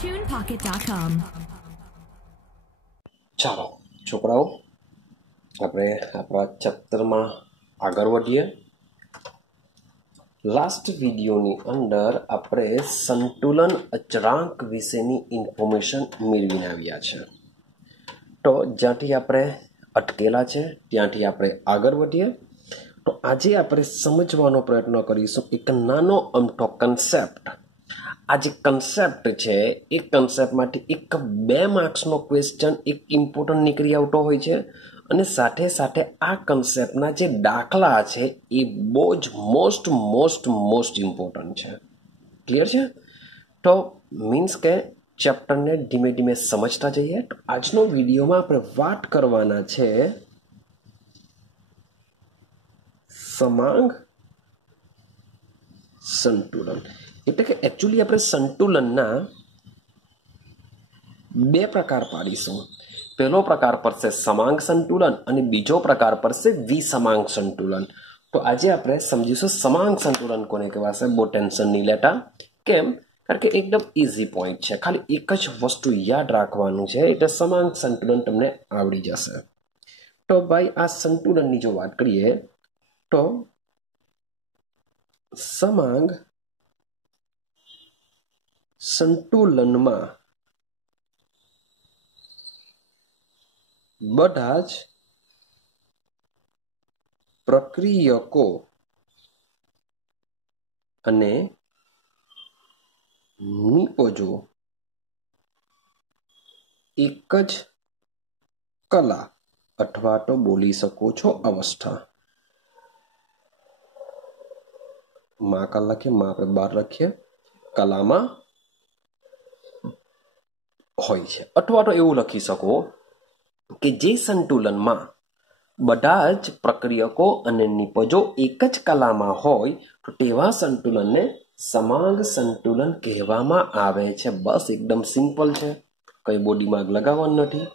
TunePocket.com. ચાલો છોકરાઓ, આપણે આપણા ચેપ્ટરમાં આગળ વધીએ. લાસ્ટ વિડીયોની અંદર આપણે સંતુલન અચળાંક વિશેની ઇન્ફોર્મેશન મેળવીને આવ્યા છે. તો જ્યાંથી આપણે અટકેલા છે ત્યાંથી આપણે આગળ વધીએ. તો આજે આપણે સમજવાનો પ્રયત્ન કરીશું એક નાનો અમથો કન્સેપ્ટ. આ જે કન્સેપ્ટ છે એ કન્સેપ્ટમાંથી એક 2 માર્ક્સનો ક્વેશ્ચન એક ઇમ્પોર્ટન્ટ નીકળી આવતો હોય છે, અને સાથે સાથે આ કન્સેપ્ટના જે દાખલા છે એ બહુ જ મોસ્ટ ઇમ્પોર્ટન્ટ છે. ક્લિયર છે? તો મીન્સ કે ચેપ્ટરને ધીમે ધીમે સમજતા જઈએ. તો આજનો વિડીયોમાં આપણે વાત કરવાના છે સમાંગ સંતુલન. એટલે કે એકચ્યુઅલી આપણે સંતુલનના 2 પ્રકાર પાડીશું. પહેલો પ્રકાર પડશે સમાંગ સંતુલન અને બીજો પ્રકાર પડશે વિસમાંગ સંતુલન. તો આજે આપણે સમજીશું સમાંગ સંતુલન કોને કહેવાશે. બહુ ટેન્શન નહીં લેતા. કેમ? કારણ કે એકદમ ઇઝી પોઈન્ટ છે. ખાલી એક જ વસ્તુ યાદ રાખવાનું છે એટલે સમાંગ સંતુલન તમને આવડી જશે. તો ભાઈ આ સંતુલનની જો વાત કરીએ તો સમાંગ સંતુલનમાં બધા જ પ્રક્રિયકો અને નિપજો એક જ કલા અથવા તો બોલી શકો છો અવસ્થા. માં કલા લખીએ, માં આપણે બહાર લખીએ, કલામાં હોય છે. અથવા તો એવું લખી શકો કે જે સંતુલનમાં બધા જ પ્રક્રિયકો અને નિપજો એક જ કલામાં હોય તો તેવા સંતુલનને સમાંગ સંતુલન કહેવામાં આવે છે. બસ એકદમ સિમ્પલ છે, કઈ બહુ દિમાગ લગાવવાનું નથી.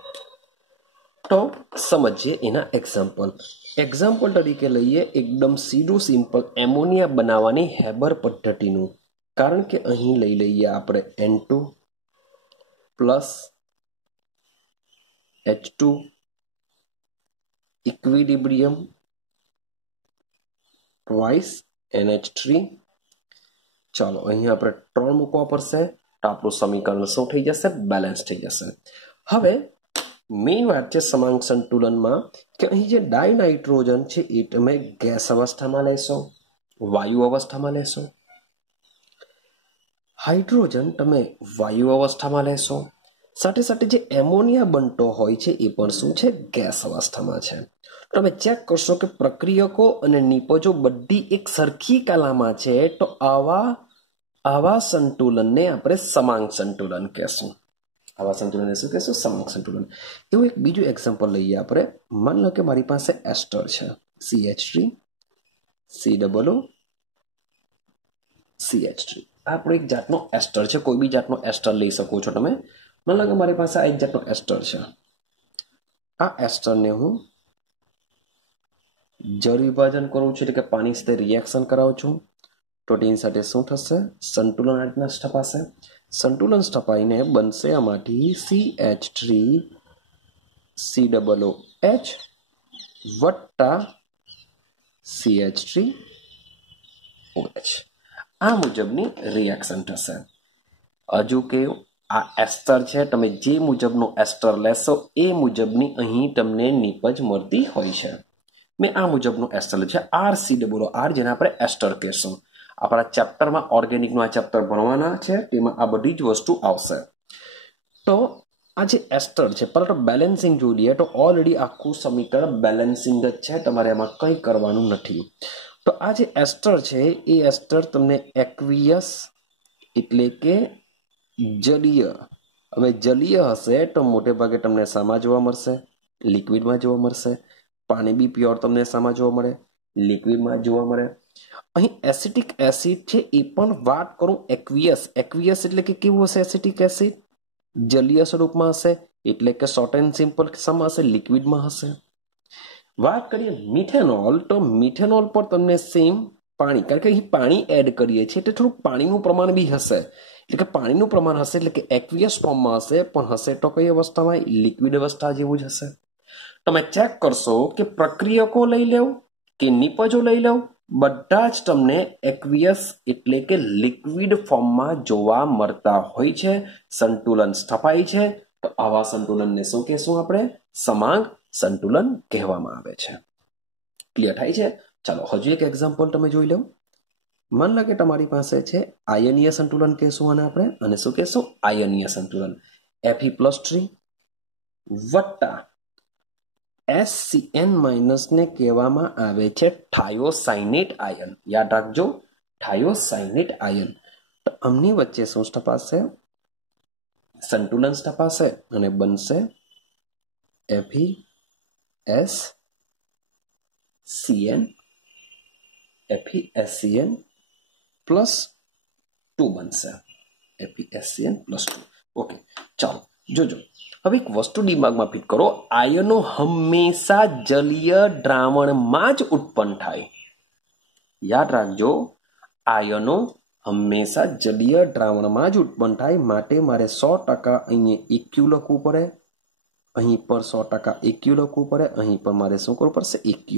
તો સમજીએ એના એક્ઝામ્પલ તરીકે લઈએ એકદમ સીધું સિમ્પલ એમોનિયા બનાવવાની હેબર પદ્ધતિનું. કારણ કે અહીં લઈ લઈએ આપણે N2 plus H2 equilibrium twice NH3. ચાલો અહીં આપણે 3 મૂકવા પડશે તો આપણું સમીકરણ શું થઈ જશે? બેલેન્સ થઈ જશે. હવે મેઇન વાત છે સમાંગ સંતુલનમાં કે અહીં જે ડાયનાઇટ્રોજન છે એ તમે ગેસ અવસ્થામાં લેશો, વાયુ અવસ્થામાં લેશો. હાઇડ્રોજન તમે વાયુ અવસ્થામાં લેશો. સાથે સાથે જે એમોનિયા બનતો હોય છે એ પણ શું છે? ગેસ અવસ્થામાં છે. તમે ચેક કરશો કે પ્રક્રિયકો અને નિપજો બધી એક સરખી કલામાં છે તો આવા સંતુલનને આપણે સમાંગ સંતુલન કહેશું. આવા સંતુલનને શું કહેશું? સમાંગ સંતુલન. એવું એક બીજું એક્ઝામ્પલ લઈએ આપણે. માની લો કે મારી પાસે એસ્ટર છે, CH3 COO CH3. આપણો એક જાતનો એસ્ટર છે. કોઈ બી જાતનો એસ્ટર લઈ શકો છો તમે. માની લો કે મારી પાસે આ એક જાતનો એસ્ટર છે. આ એસ્ટરને હું જળ વિભાજન કરું છું, એટલે કે પાણી સાથે રિએક્શન કરાવું છું. તો તેની સાથે શું થશે? સંતુલન આ રીતના સ્થપાશે. સંતુલન સ્થપાઈને બનશે આમાંથી CH3 COOH વત્તા CH3OH. આ મુજબની રિએક્શન થશે. હજુ કે આ એસ્ટર છે, તમે જે મુજબનો એસ્ટર લેશો એ મુજબની અહીં તમને નિપજ મળતી હોય છે. મેં આ મુજબનો એસ્ટર લીધો છે RCOOR, જેને આપણે એસ્ટર કહેશું. આપણા ચેપ્ટરમાં ઓર્ગેનિકનું આ ચેપ્ટર ભણવાના છે, તેમાં આ બધી જ વસ્તુ આવશે. તો આ જે એસ્ટર છે, પરંતુ બેલેન્સિંગ જોઈએ તો ઓલરેડી આખું સમીકરણ બેલેન્સિંગ જ છે, તમારે એમાં કંઈ કરવાનું નથી. તો આ જે એસ્ટર છે એ એસ્ટર તમને એક્વિયસ એટલે કે જલીય. હવે જલીય હશે તો મોટે ભાગે તમને શામાં જોવા મળશે? લિક્વિડમાં જોવા મળશે. પાણી બી પ્યોર તમને શામાં જોવા મળે? લિક્વિડમાં જોવા મળે. અહીં એસિટિક એસિડ છે એ પણ વાત કરું એક્વિયસ. એક્વિયસ એટલે કે કેવું હશે? એસિટિક એસિડ જલીય સ્વરૂપમાં હશે, એટલે કે શોર્ટ એન્ડ સિમ્પલ શામાં હશે? લિક્વિડમાં હશે. વાત કરીએ મિથેનોલ, તો મિથેનોલ પર તમને સેમ પાણી, કારણ કે અહીં પાણી એડ કરીએ છીએ એટલે થોડુંક પાણીનું પ્રમાણ બી હશે, એટલે કે પાણીનું પ્રમાણ હશે એટલે કે એક્વિયસ ફોર્મમાં હશે, પણ હશે તો કઈ અવસ્થામાં? લિક્વિડ અવસ્થા જેવું જ હશે. તમે ચેક કરશો કે પ્રક્રિયકો લઈ લેવું કે નિપજો લઈ લેવું, બધા જ તમને એક્વિયસ એટલે કે લિક્વિડ ફોર્મમાં જોવા મળતા હોય છે. સંતુલન સ્થપાય છે, તો આવા સંતુલનને શું કહેશું આપણે? સમાંગ સંતુલન કહેવામાં આવે છે. ક્લિયર થાય છે? ચાલો હજુ એક એક્ઝામ્પલ તમે જોઈ લો. માન લો કે તમારી પાસે છે આયનીય સંતુલન કહેશું આને આપણે, અને શું કહેશું? આયનીય સંતુલન. Fe+3 વત્તા SCN- ને કહેવામાં આવે છે થાયોસાયનેટ આયન. યાદ રાખજો, થાયોસાયનેટ આયન. તો આમની વચ્ચે શું તપાસશે? સંતુલન તપાસે અને બનશે FeSCN +2 બનશે. FeSCN+2. ઓકે, ચાલો જોજો. હવે એક વસ્તુ દિમાગમાં ફિટ કરો, આયનો હંમેશા જલીય દ્રાવણમાં જ ઉત્પન્ન થાય. યાદ રાખજો, આયનો હંમેશા જલીય દ્રાવણમાં જ ઉત્પન્ન થાય. માટે મારે 100% અહીંયા EQ લખવું પડે, અહીં પર 100% EQ લખવું પડે, અહીં પર મારે શું કરવું પડશે? EQ.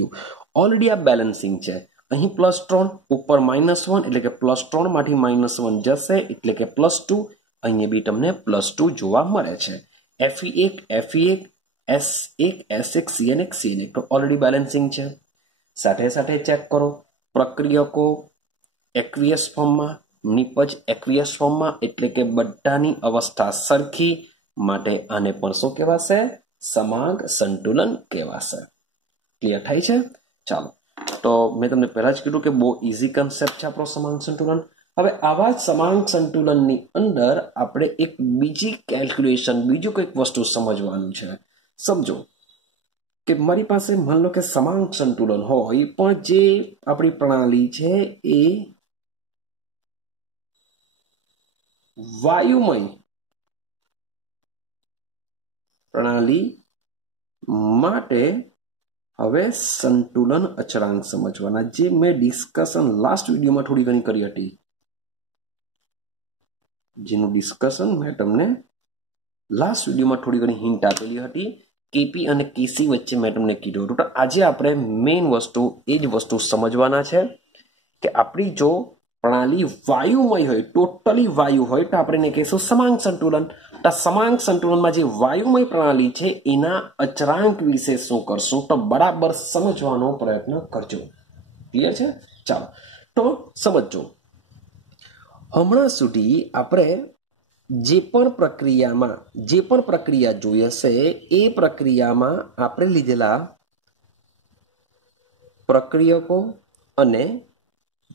ઓલરેડી આ બેલેન્સિંગ છે. અહીં +3 ઉપર -1 એટલે કે +3 માંથી -1 જશે એટલે કે +2. અહીંયા બી તમને +2 જોવા મળે છે. Fe1 S1 S1 CN1 તો ઓલરેડી બેલેન્સિંગ છે. સાથે સાથે ચેક કરો, પ્રક્રિયકો એક્વિયસ ફોર્મમાં, નિપજ એક્વિયસ ફોર્મમાં, એટલે કે બધાની અવસ્થા સરખી. માટે આને પણ શું કહેવાશે? સમાંગ સંતુલન કહેવાશે. ક્લિયર થાય છે? ચાલો, તો મેં તમને પહેલા જ કીધું કે બહુ ઇઝી કન્સેપ્ટ છે આપણો સમાંગ સંતુલન. હવે આવા જ સમાંગ સંતુલનની અંદર આપણે એક બીજી કેલ્ક્યુલેશન, બીજું કંઈક વસ્તુ સમજવાનું છે. સમજો કે મારી પાસે માન લો કે સમાંગ સંતુલન હોય, પણ જે આપણી પ્રણાલી છે એ વાયુમય પ્રણાલી માટે હવે સંતુલન અચળાંક સમજવાના, જે મેં ડિસ્કશન લાસ્ટ વિડીયોમાં થોડી ઘણી કરી હતી, જેનું ડિસ્કશન મેં તમને લાસ્ટ વિડીયોમાં થોડી ઘણી હિન્ટ આપેલી હતી. કેપી અને કેસી વચ્ચે મેં તમને કીધું હતું. તો આજે આપણે મેઇન વસ્તુ એ જ વસ્તુ સમજવાના છે કે આપણી જો પ્રણાલી વાયુમય હોય, ટોટલી વાયુ હોય, તો આપણે એને કહીશું સમાંગ સંતુલન. તો સમાંગ સંતુલનમાં જે વાયુમય પ્રણાલી છે એના અચળાંક વિશે શું કરશું, તો બરાબર સમજવાનો પ્રયત્ન કરજો. ક્લિયર છે? ચાલો તો સમજો. હમણાં સુધી આપણે જે પણ પ્રક્રિયા જોઈ હશે એ પ્રક્રિયામાં આપણે લીધેલા પ્રક્રિયકો અને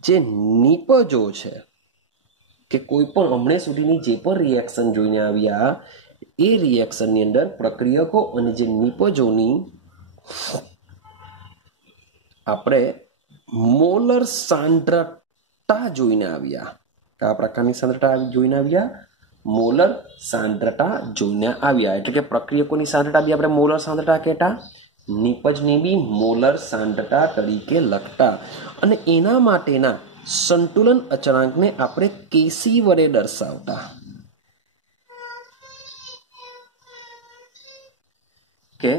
જે નિપજો છે કે કોઈ પણ હમણાં સુધીની જે પણ રિએક્શન જોઈને આવ્યા એ રિએક્શનની અંદર પ્રક્રિયકો અને જે નિપજોની આપણે મોલર સાંદ્રતા જોઈને આવ્યા. કયા પ્રકારની સાંદ્રતા જોઈને આવ્યા? મોલર સાંદ્રતા જોઈને આવ્યા. એટલે કે પ્રક્રિયકોની સાંદ્રતા બી આપણે મોલર સાંદ્રતા કહેતા, નિપજની બી મોલર સાંદ્રતા તરીકે લખતા, અને એના માટેના સંતુલન અચળાંકને આપણે કેસી વડે દર્શાવતા. કે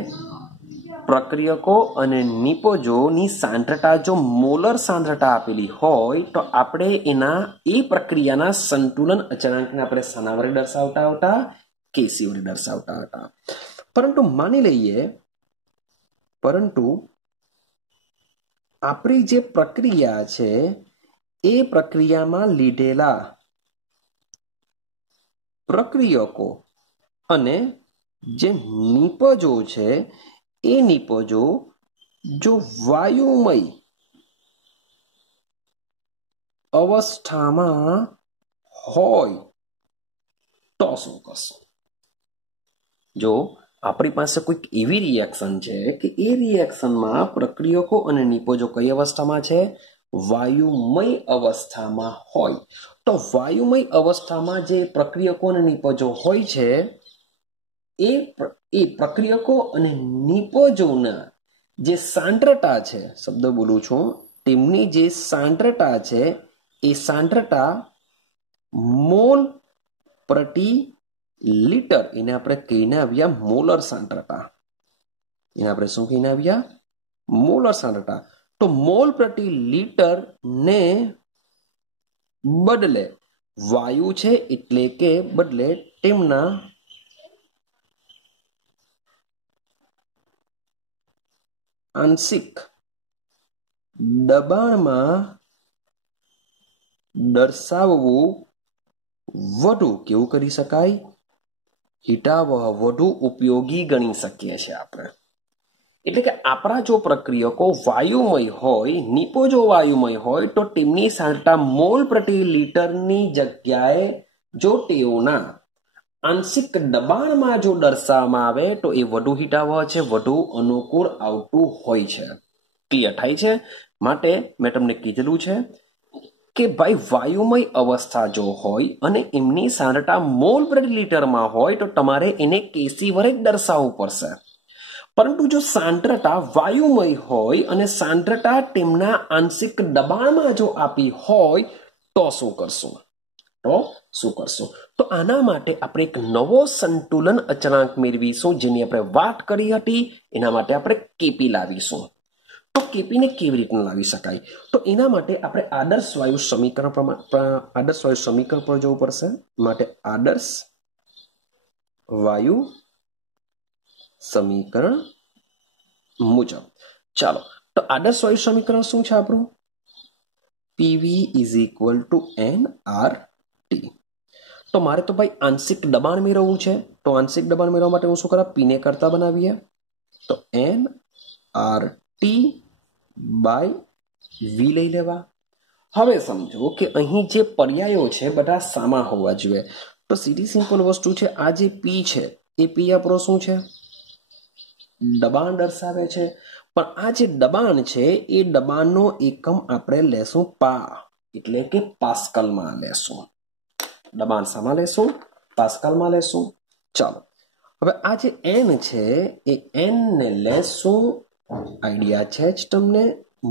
પ્રક્રિયકો અને નિપજોની સાંદ્રતા જો મોલર સાંદ્રતા આપેલી હોય તો આપણે એના એ પ્રક્રિયાના સંતુલન અચળાંકને આપણે શાના વડે દર્શાવતા હતા? કેસી વડે દર્શાવતા હતા. પરંતુ માની લઈએ, આપણી જે પ્રક્રિયા છે એ પ્રક્રિયામાં લીધેલા પ્રક્રિયકો અને જે નિપજો છે એ નિપજો જો વાયુમય અવસ્થામાં હોય તો શું કરશું? જો આપણી પાસે કોઈક એવી રિએક્શન છે કે એ રિએક્શનમાં પ્રક્રિયકો અને નિપજો કઈ અવસ્થામાં છે? વાયુમય અવસ્થામાં હોય. તો વાયુમય અવસ્થામાં જે પ્રક્રિયકો અને નિપજો હોય છે એ પ્રક્રિયકો અને નિપજોના જે સાંદ્રતા છે, શબ્દ બોલું છું, તેમની જે સાંદ્રતા છે એ સાંદ્રતા મોલ પ્રતિ લીટર એને આપણે કહીને આવ્યા મોલર સાંદ્રતા. એને આપણે શું કહીને આવ્યા? મોલર સાંદ્રતા. તો મોલ પ્રતિ લીટર ને બદલે વાયુ છે એટલે કે બદલે તેમના આંશિક દબાણમાં દર્શાવવું વધુ કેવું કરી શકાય? હિતાવહ, વધુ ઉપયોગી ગણી શકીએ છીએ આપણે. એટલે કે આપણા જો પ્રક્રિયકો વાયુમય હોય, નિપજો વાયુમય હોય, તો તેમની સાંદ્રતા મોલ પ્રતિ લીટરની જગ્યાએ જો તેઓના આંશિક દબાણમાં જો દર્શાવવામાં આવે તો એ વધુ હિતાવહ છે, વધુ અનુકૂળ આવતું હોય છે. ક્લિયર થાય છે? માટે મેં તમને કીધેલું છે કે ભાઈ વાયુમય અવસ્થા જો હોય અને એમની સાંદ્રતા મોલ પ્રતિ લીટરમાં હોય તો તમારે એને કેસી વડે જ દર્શાવવું પડશે. પરંતુ જો સાંદ્રતા વાયુમય હોય અને સાંદ્રતા તેમના આંશિક દબાણમાં જો આપી હોય તો શું કરશું? તો આના માટે આપણે એક નવો સંતુલન અચળાંક મેળવીશું, જેની આપણે વાત કરી હતી. એના માટે આપણે કેપી લાવીશું. તો કેપીને કેવી રીતના લાવી શકાય? તો એના માટે આપણે આદર્શ વાયુ સમીકરણ પર જવું પડશે. માટે આદર્શ વાયુ સમીકરણ મુજબ ચાલો, તો આદર્શ વાયુ સમીકરણ શું છે આપણું? PV is equal two NRT. તો મારે તો ભાઈ આંશિક દબાણ મેળવવું છે. તો આંશિક દબાણ મેળવવા માટે હું શું કરા? પીને કરતા બનાવીએ તો NRT બાય વી લઈ લેવા. હવે સમજો કે અહીં જે પર્યાયો છે બધા સામા હોવા જોઈએ. તો સીધી સિમ્પલ વસ્તુ છે, આ જે પી છે એ પી આપણો શું છે? દબાણ દર્શાવે છે. પણ આ જે દબાણ છે એ દબાણનો એકમ આપણે લેશું પા, એટલે કે પાસ્કલમાં લેશું. દબાણ શામાં લેશું? પાસ્કલમાં લેશું. ચાલો, હવે આ જે એન છે એ એન ને લેશું, આઈડિયા છે જ તમને,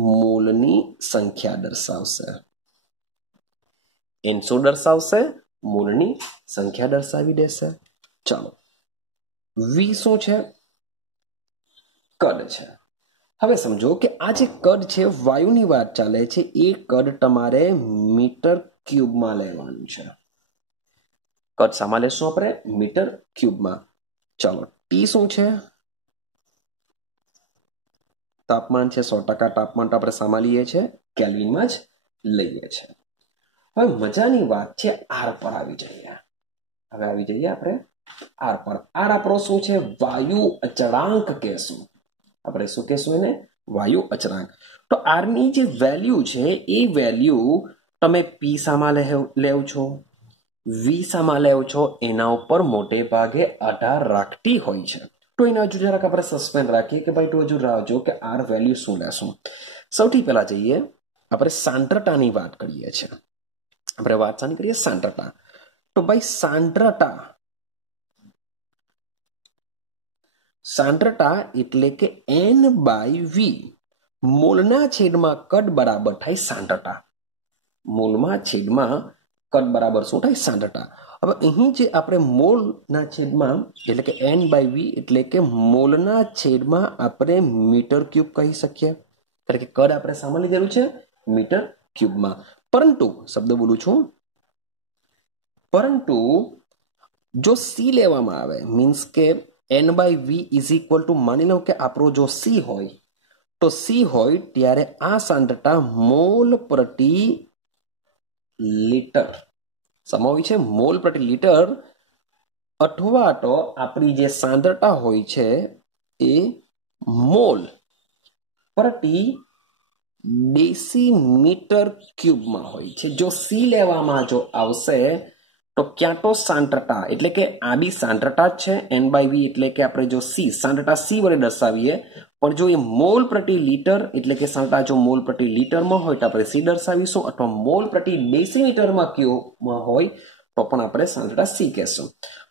મોલની સંખ્યા દર્શાવશે. એન શું દર્શાવશે? મોલની સંખ્યા દર્શાવી દેશે. ચાલો, વી શું છે? કદ છે. હવે સમજો કે આ જે કદ છે, વાયુની વાત ચાલે છે, એ કદ તમારે મીટર ક્યુબમાં લેવાનું છે. કદ શામાં લેશું આપણે? મીટર ક્યુબમાં. ચાલો, ટી શું છે? તાપમાન છે. 100% તાપમાન તો આપણે શામાં લઈએ છીએ? કેલ્વિનમાં જ લઈએ છીએ. હવે મજાની વાત છે, આર પર આવી જઈએ. હવે આવી જઈએ આપણે આર પર. આર આપણો શું છે? વાયુ અચળાંક કહેશું. આપણે શું કહેશું એને? વાયુ અચળાંક. તો આરની જે વેલ્યુ છે એ વેલ્યુ તમે પી શામાં લેવ છો, વી શામાં લેવ છો, એના ઉપર મોટે ભાગે આધાર રાખતી હોય છે. તો એના હજુ જરાક આપણે સસ્પેન્ડ રાખીએ કે ભાઈ તો હજુ રાહજો કે આર વેલ્યુ શું લેશું. સૌથી પહેલા જઈએ આપણે સાંદ્રતાની વાત કરીએ છીએ. આપણે વાત શાની કરીએ? સાંદ્રતા. તો ભાઈ સાંદ્રતા એટલે કે એન બાય વી. મોલના છેદમાં કદ બરાબર થાય સાંદ્રતા. મોલમાં છેદમાં કદ બરાબર શું થાય? સાંદ્રતા. હવે અહીં જે આપણે મોલના છેદમાં એટલે કે એન બાય વી એટલે કે મોલના છેદમાં આપણે મીટર ક્યુબ કહી શકીએ. કારણ કે કદ આપણે શામાં લીધેલું છે? મીટર ક્યુબમાં. પરંતુ શબ્દ બોલું છું, પરંતુ જો સી લેવામાં આવે, મીન્સ કે N by V is equal to, માની લો કે આપણો જો સી હોય, તો સી હોય ત્યારે આ સાંદ્રતા મોલ પ્રતિ લીટર શામાં હોય છે? મોલ પ્રતિ લીટર, અથવા તો આપણી જે સાંદ્રતા હોય છે એ મોલ પ્રતિ ડેસીમીટર ક્યુબમાં હોય છે. જો સી લેવામાં જો આવશે તો ક્યાં તો સાંદ્રતા એટલે કે આ બી સાંદ્રતા જ છે, એન બાય વી એટલે કે આપણે જો સી સાંદ્રતા સી વડે દર્શાવીએ, પણ જો એ મોલ પ્રતિ લીટર એટલે કે સાંદ્રતા જો મોલ પ્રતિ લીટરમાં હોય તો આપણે સી દર્શાવીશું, અથવા મોલ પ્રતિ ડેસીમીટરમાં ક્યુબમાં હોય તો પણ આપણે સાંદ્રતા સી કહેશું.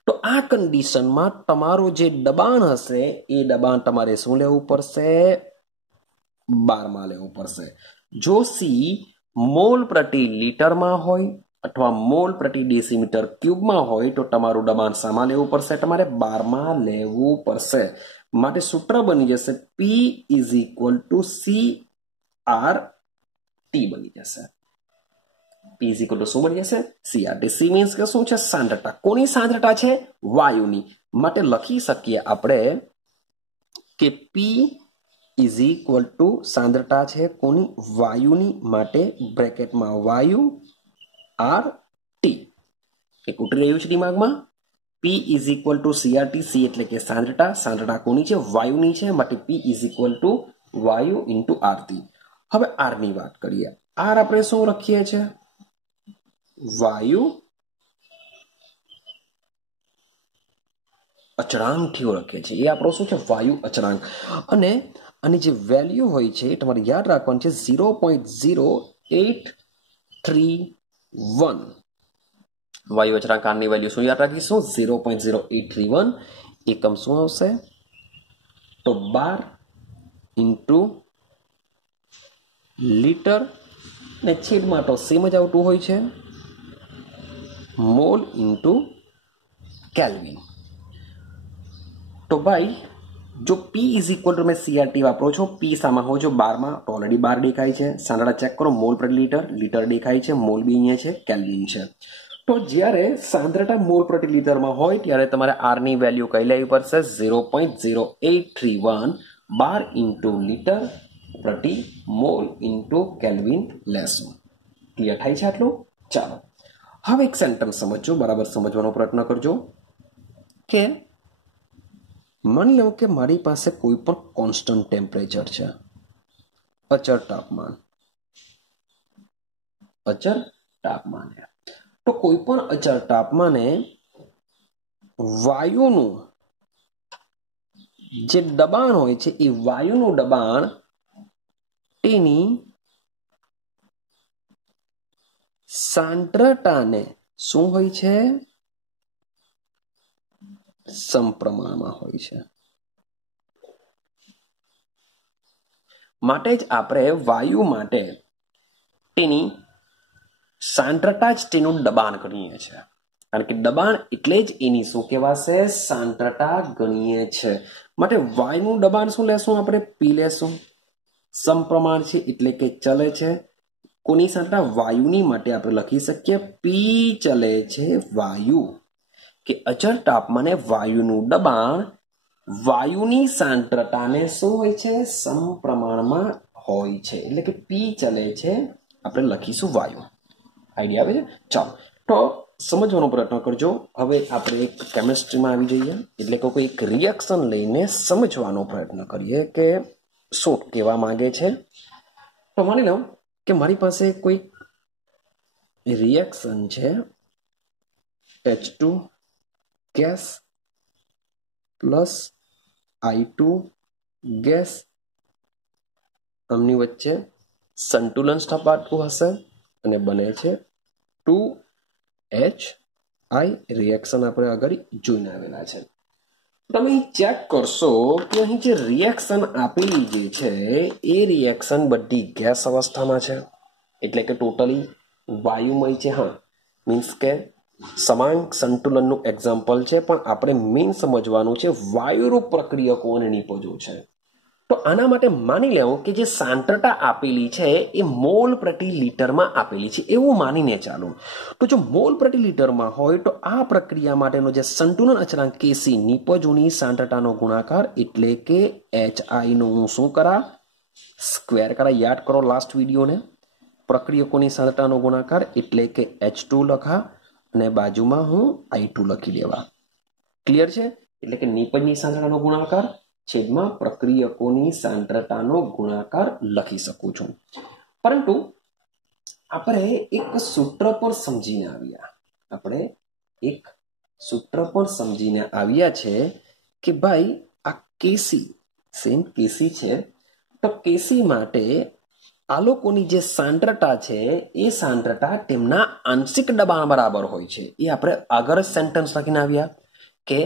તો આ કન્ડિશનમાં તમારું જે દબાણ હશે એ દબાણ તમારે શું લેવું પડશે? બારમાં લેવું પડશે. જો સી મોલ પ્રતિ લીટરમાં હોય अथवा मोल प्रति डेसीमीटर क्यूब में होय तो तमारू दबाण सामा लेवू पड़शे, तमारे बार में लेवू पड़शे। माटे सूत्र बनी जशे P is equal to CRT बनी जशे। P इज इक्वल टू शुं बनी जशे? CRT। C मीन्स के शुं छे? सांद्रता। कोनी सांद्रता छे? वायुनी। माटे लखी सकीए आपणे के P इज इक्वल टू सांद्रता छे कोनी? वायुनी। माटे ब्रेकेट में वायु RT एक उतरी रह्युं छे दिमागमां। P is equal to CRT। C एटले के सांद्रता। सांद्रता कोनी छे? वायुनी छे। माटे P इज इक्वल टू वायु इंटू RT। हवे R नी वात करीए। R आपणे शुं लखीए छे? वायु अचळांक थी ओळखीए छे। ए आपणो शुं छे? वायु अचळांक। अने आनी जे वेल्यू होय छे तमारे याद राखवानुं छे 0.0831। वायु अचळांक आनी वेल्यू शुं याद राखीशुं? 0.0831। एकम शुं आवशे? तो 12 इंटू लीटर ने छेदमां तो सेम ज आवतुं होय छे मोल इंटू केल्विन। तो भाई जो P इज इक्वल टू मैं CRT वापरो छो, P सामा हो जो 12 में तो ऑलरेडी 12 देखाय छे। सांद्रता चेक करो मोल प्रति लीटर, लीटर देखाय छे, मोल बी अहींया छे, केल्विन छे। तो ज्यारे सांद्रता मोल प्रति लीटर में होय त्यारे तमारे R नी वेल्यू कई लेवी पड़शे? 0.0831 12 इंटू लीटर प्रति मोल इंटू केल्विन लेशुं। क्लियर थाय छे आटલું? ચાલો હવે એક સેન્ટેન્સ સમજો, બરાબર સમજવાનો પ્રયત્ન કરજો કે માની લો કે મારી પાસે કોઈ પણ કોન્સ્ટન્ટ ટેમ્પરેચર છે, અચળ તાપમાન, અચળ તાપમાને તો કોઈ પણ અચળ તાપમાને વાયુનું જે દબાણ હોય છે એ વાયુનું દબાણ તેની सांद्रताने શું હોય છે? સમપ્રમાણમાં હોય છે। માટે જ આપણે વાયુ માટે તેની सांद्रता જ તેનું દબાણ ગણીએ છીએ। કારણ કે દબાણ એટલે જ એની શું કહેવાશે? सांद्रता ગણીએ છે। માટે વાયુનું દબાણ શું લેશું આપણે? P લેશું। સમપ્રમાણ છે એટલે કે ચલે છે। કોની सांद्रता? वायुनी माटे આપણે લખી શકીએ P ચલે છે વાયુ। કે અચળ તાપમાને વાયુનું દબાણ વાયુની सांद्रताને શું હોય છે? સમપ્રમાણમાં હોય છે। એટલે કે P ચલે છે આપણે લખીશું વાયુ। આઈડિયા આવે છે? ચાલો તો સમજવાનો પ્રયત્ન કરજો। હવે આપણે એક કેમિસ્ટ્રીમાં આવી જઈએ, એટલે કે કોઈ એક રિએક્શન લઈને સમજવાનો પ્રયત્ન કરીએ કે શું કહેવા માંગે છે। તો માની લો કે મારી પાસે કોઈ રિએક્શન છે H2 gas plus I2 gas, આમની વચ્ચે સંતુલન સ્થાપાતું હશે અને બને છે 2HI। રિએક્શન આપણે આગળ જોઈને આવેલા છે। તમે ચેક કરશો કે અહીં જે રિએક્શન આપેલી જે છે એ રિએક્શન બધી ગેસ અવસ્થામાં છે, એટલે કે ટોટલી વાયુમય છે। હા, મીન્સ કે સમાંક સંતુલનનું એક્ઝામ્પલ છે, પણ આપણે મેઇન સમજવાનું છે વાયુરૂપ પ્રક્રિયકો અને નિપજો છે। તો આના માટે માની લેવું કે જે सांद्रता આપેલી છે એ મોલ પ્રતિ લીટરમાં આપેલી છે એવું માનીને ચાલો। તો જો મોલ પ્રતિ લીટરમાં હોય તો આ પ્રક્રિયા માટેનો જે સંતુલન અચળાંક Kc નિપજોની सांद्रताનો ગુણાકાર એટલે કે HI નું હું શું કરા? સ્ક્વેર કરા। યાદ કરો લાસ્ટ વિડીયોને। પ્રક્રિયકોની सांद्रताનો ગુણાકાર એટલે કે H2 લખા અને બાજુમાં હું I2 લખી દેવા। ક્લિયર છે? એટલે કે નિપજની सांद्रताનો ગુણાકાર છેદમાં પ્રક્રિયકોની सांद्रताનો ગુણાકાર લખી શકું છું। પરંતુ આપણે એક સૂત્ર પર સમજીને આવ્યા છે કે ભાઈ આ Kc સેમ Kc છે, તો Kc માટે આ લોકોની જે सांद्रता છે એ सांद्रता તેમના આંશિક દબાણ બરાબર હોય છે। એ આપણે આગળ સેન્ટેન્સ લખીને આવ્યા કે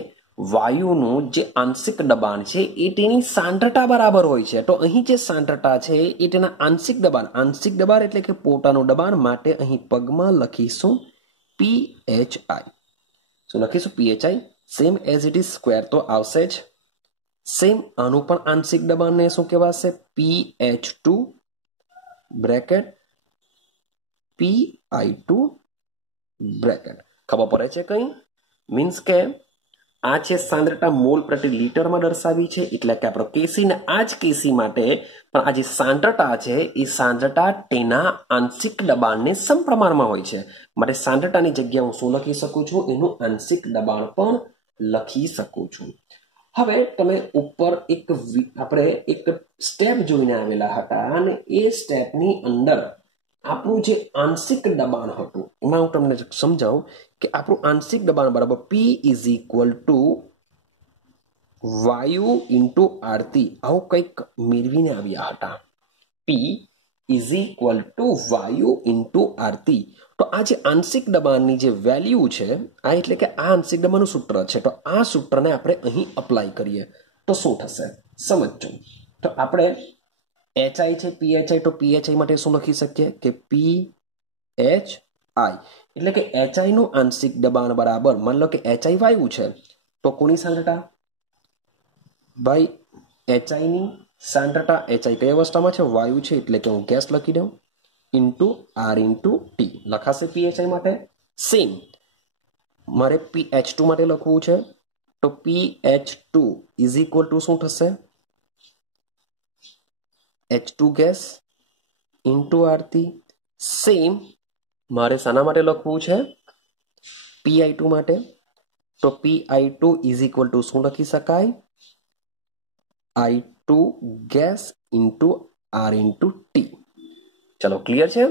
વાયુનું જે આંશિક દબાણ છે એ તેની સાંદ્રતા બરાબર હોય છે. તો અહીં જે સાંદ્રતા છે એ તેના આંશિક દબાણ એટલે કે પોતાનું દબાણ માટે અહીં પગમાં લખીશું PHI. શું લખીશું? PHI. Same as it is square તો આવશે જ. સેમ આનું પણ આંશિક દબાણને શું કહેવાશે? PH2 bracket PI2 bracket. ખબર પડે છે કંઈ? મીન્સ કે આ છે સાંદ્રતા મોલ પ્રતિ લીટરમાં દર્શાવી છે, એટલે કે આપણો કેસી ને આ જ કેસી માટે પણ આ જે સાંદ્રતા છે એ સાંદ્રતા તેના આંશિક દબાણને સમપ્રમાણમાં હોય છે. માટે સાંદ્રતાની જગ્યાએ હું શું લખી શકું છું? એનું આંશિક દબાણ પણ લખી શકું છું. હવે તમે ઉપર આપણે એક સ્ટેપ જોઈને આવેલા હતા અને એ સ્ટેપની અંદર આપણું જે આંશિક દબાણ હતું એમાં હું તમને સમજાવું કે આપણું આંશિક દબાણ બરાબર P ઇઝ ઇક્વલ ટુ વાયુ ઇન્ટુ આરતી આવું કંઈક મેળવીને આવ્યા હતા. P ઇઝ ઇક્વલ ટુ વાયુ ઇન્ટુ આરતી. તો આ જે આંશિક દબાણની જે વેલ્યુ છે આ એટલે કે આ આંશિક દબાણનું સૂત્ર છે. તો આ સૂત્રને આપણે અહીં અપ્લાય કરીએ તો શું થશે સમજો. તો આપણે HI છે PHI, તો PHI માટે શું લખી શકીએ કે PHI એટલે કે HI નું આંશિક દબાણ બરાબર, માન લો કે HI વાયુ છે તો કોની સાંદ્રતા? ભાઈ HI ની સાંદ્રતા. HI કઈ અવસ્થામાં છે? વાયુ છે, એટલે કે હું ગેસ લખી દઉં ઇન્ટુ R ઇન્ટુ T લખાશે PHI માટે. સેમ મારે PH2 માટે લખવું છે તો PH2 ઇઝ ઇક્વલ ટુ શું થશે? H2 gas into RT. Same મારે શાના માટે લખવું છે? PI2 માટે. તો PI2 ઇઝ ઇક્વલ ટુ શું લખી શકાય? I2 gas into R into T. ચલો ક્લિયર છે?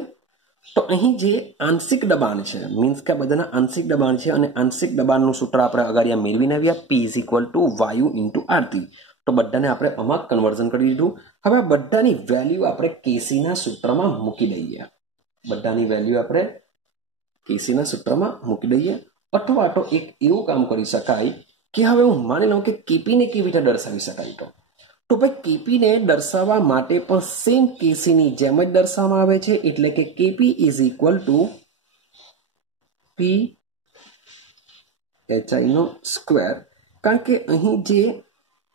તો અહીં જે આંશિક દબાણ છે મીન્સ કે બધાના આંશિક દબાણ છે અને આંશિક દબાણનું સૂત્ર આપણે અગાડી મેળવીને આવ્યા P ઇઝ ઇક્વલ ટુ વાયુ ઇન્ટુ આરતી. તો બધાને આપણે આમાં કન્વર્ઝન કરી દીધું. હવે આ બધાની વેલ્યુ આપણે કેસીના સૂત્રમાં મૂકી દઈએ. બધાની વેલ્યુ આપણે કેસીના સૂત્રમાં મૂકી દઈએ. અથવા તો એક એવું કામ કરી શકાય કે હવે હું માની લઉં કે કેપીને કેવી રીતે દર્શાવી શકાય. તો ભાઈ કેપીને દર્શાવવા માટે પણ સેમ કેસીની જેમ જ દર્શાવવામાં આવે છે, એટલે કે KP is equal to PHI નો સ્ક્વેર. કારણ કે અહીં જે